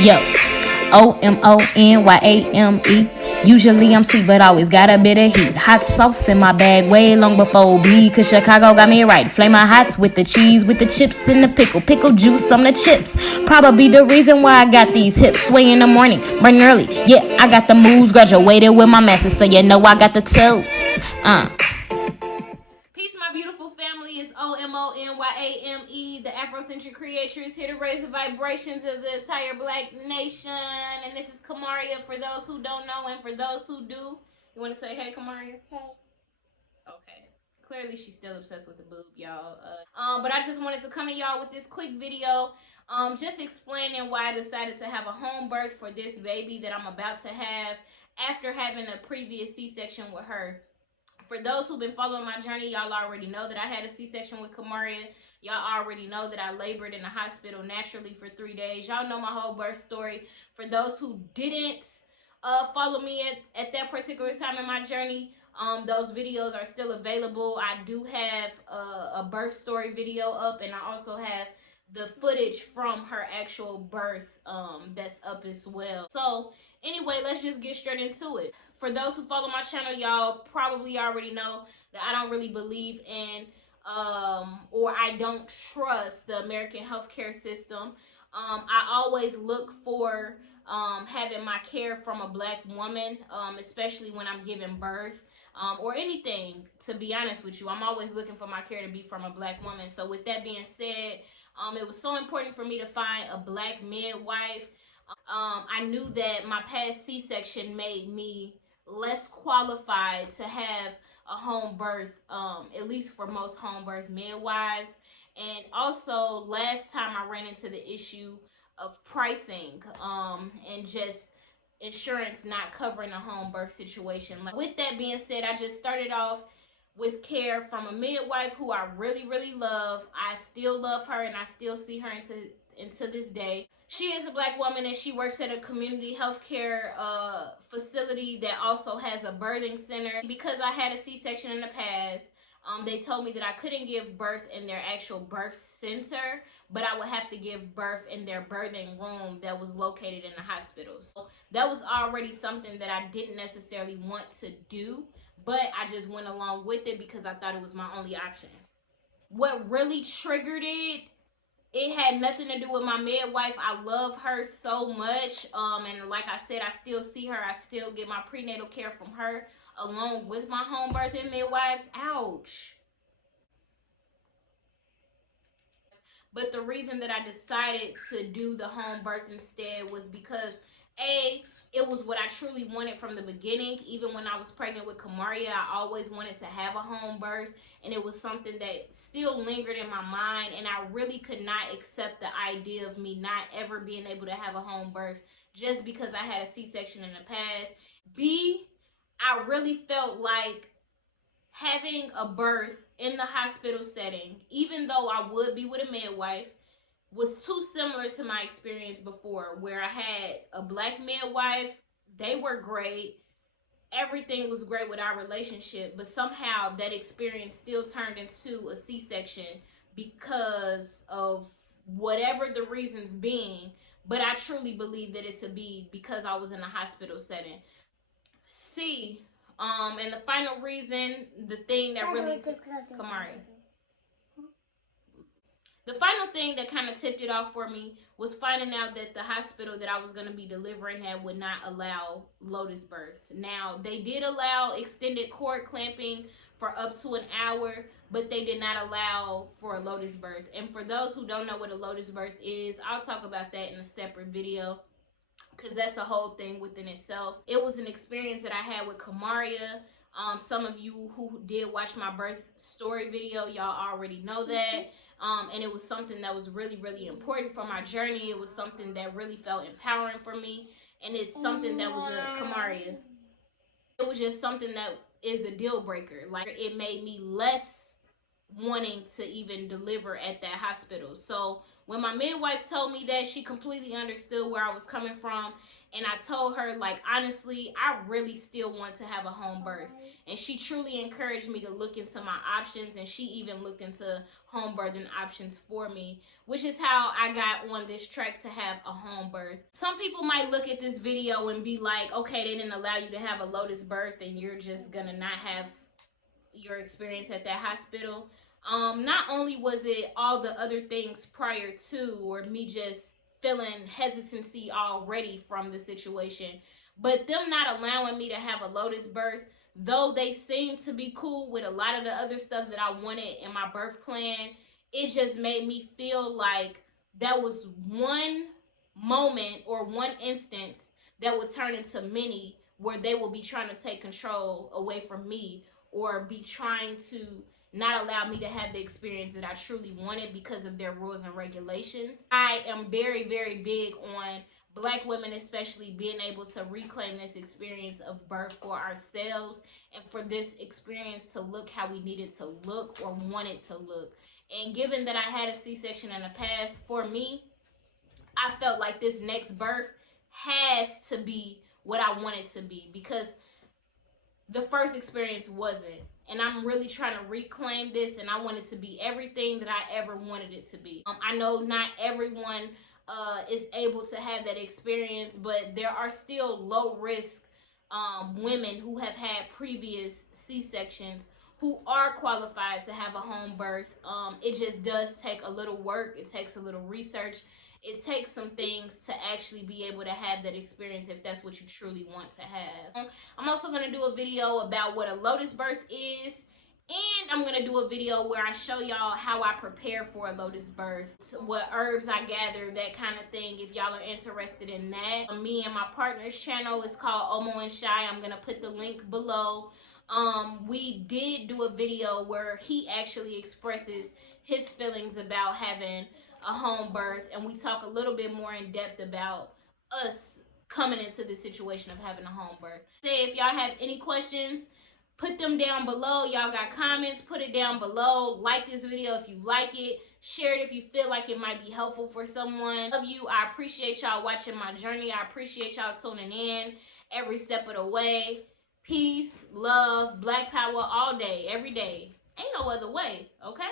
Yo, OMONYAME. Usually I'm sweet, but always got a bit of heat. Hot sauce in my bag way long before bleed. Cause Chicago got me right. Flame my hots with the cheese, with the chips and the pickle. Pickle juice on the chips. Probably the reason why I got these hips. Sway in the morning, burn early. Yeah, I got the moves. Graduated with my masters, so you know I got the toes. Peace, my beautiful family. It's OMONYAME, the Afrocentric creators, here to raise the vibrations of the entire Black nation. And this is Kamaria for those who don't know, and for those who do. You want to say hey, Kamaria? Hey. Okay. Clearly, she's still obsessed with the boob, y'all. But I just wanted to come to y'all with this quick video, just explaining why I decided to have a home birth for this baby that I'm about to have after having a previous C-section with her. For those who've been following my journey, y'all already know that I had a C-section with Kamaria. Y'all already know that I labored in the hospital naturally for 3 days. Y'all know my whole birth story. For those who didn't follow me at that particular time in my journey, those videos are still available. I do have a birth story video up, and I also have the footage from her actual birth that's up as well. So anyway, let's just get straight into it. For those who follow my channel, y'all probably already know that I don't really believe in or I don't trust the American healthcare system. I always look for having my care from a Black woman, especially when I'm giving birth or anything, to be honest with you. I'm always looking for my care to be from a Black woman. So with that being said, it was so important for me to find a Black midwife. I knew that my past C-section made me less qualified to have a home birth, at least for most home birth midwives. And also, last time I ran into the issue of pricing and just insurance not covering a home birth situation. With that being said, I just started off with care from a midwife who I really, really love. I still love her, and I still see her into this day. She is a Black woman, and she works at a community healthcare facility that also has a birthing center. Because I had a C-section in the past, they told me that I couldn't give birth in their actual birth center, but I would have to give birth in their birthing room that was located in the hospital. So that was already something that I didn't necessarily want to do, but I just went along with it because I thought it was my only option. What really triggered it had nothing to do with my midwife. I love her so much. And like I said, I still see her. I still get my prenatal care from her along with my home birthing midwives. Ouch. But the reason that I decided to do the home birth instead was because it was what I truly wanted from the beginning. Even when I was pregnant with Kamaria, I always wanted to have a home birth, and it was something that still lingered in my mind, and I really could not accept the idea of me not ever being able to have a home birth just because I had a C-section in the past. I really felt like having a birth in the hospital setting, even though I would be with a midwife, was too similar to my experience before, where I had a Black midwife. They were great. Everything was great with our relationship, but somehow that experience still turned into a C-section because of whatever the reasons being. But I truly believe that it to be because I was in a hospital setting. And the final reason, the thing that really The final thing that kind of tipped it off for me was finding out that the hospital that I was going to be delivering at would not allow lotus births. Now, they did allow extended cord clamping for up to an hour, but they did not allow for a lotus birth. And for those who don't know what a lotus birth is, I'll talk about that in a separate video, because that's a whole thing within itself. It was an experience that I had with Kamaria. Some of you who did watch my birth story video, y'all already know that. And it was something that was really, really important for my journey. It was something that really felt empowering for me. And it's something that was a Kamaria. It was just something that is a deal breaker. Like, it made me less wanting to even deliver at that hospital. So When my midwife told me that, she completely understood where I was coming from. And I told her, like, honestly, I really still want to have a home birth. And she truly encouraged me to look into my options. And she even looked into home birthing options for me, which is how I got on this track to have a home birth. Some people might look at this video and be like, okay, they didn't allow you to have a Lotus birth and you're just gonna not have your experience at that hospital. Not only was it all the other things prior to, or me just feeling hesitancy already from the situation, but them not allowing me to have a Lotus birth, though they seemed to be cool with a lot of the other stuff that I wanted in my birth plan, it just made me feel like that was one moment or one instance that would turn into many, where they will be trying to take control away from me, or be trying to not allow me to have the experience that I truly wanted because of their rules and regulations. I am very, very big on Black women especially being able to reclaim this experience of birth for ourselves, and for this experience to look how we need it to look or want it to look. And given that I had a C-section in the past, for me, I felt like this next birth has to be what I want it to be, because the first experience wasn't. And I'm really trying to reclaim this, and I want it to be everything that I ever wanted it to be. I know not everyone is able to have that experience, but there are still low risk women who have had previous C-sections who are qualified to have a home birth. It just does take a little work. It takes a little research. It takes some things to actually be able to have that experience if that's what you truly want to have. I'm also going to do a video about what a Lotus birth is. And I'm going to do a video where I show y'all how I prepare for a Lotus birth, what herbs I gather, that kind of thing, if y'all are interested in that. Me and my partner's channel is called Omo and Shy. I'm going to put the link below. We did do a video where he actually expresses his feelings about having a home birth, and we talk a little bit more in depth about us coming into the situation of having a home birth. Say if y'all have any questions, put them down below. Y'all got comments, put it down below. Like this video if you like it. Share it if you feel like it might be helpful for someone. Love you. I appreciate y'all watching my journey. I appreciate y'all tuning in every step of the way. Peace, love, Black power all day, every day. Ain't no other way, okay?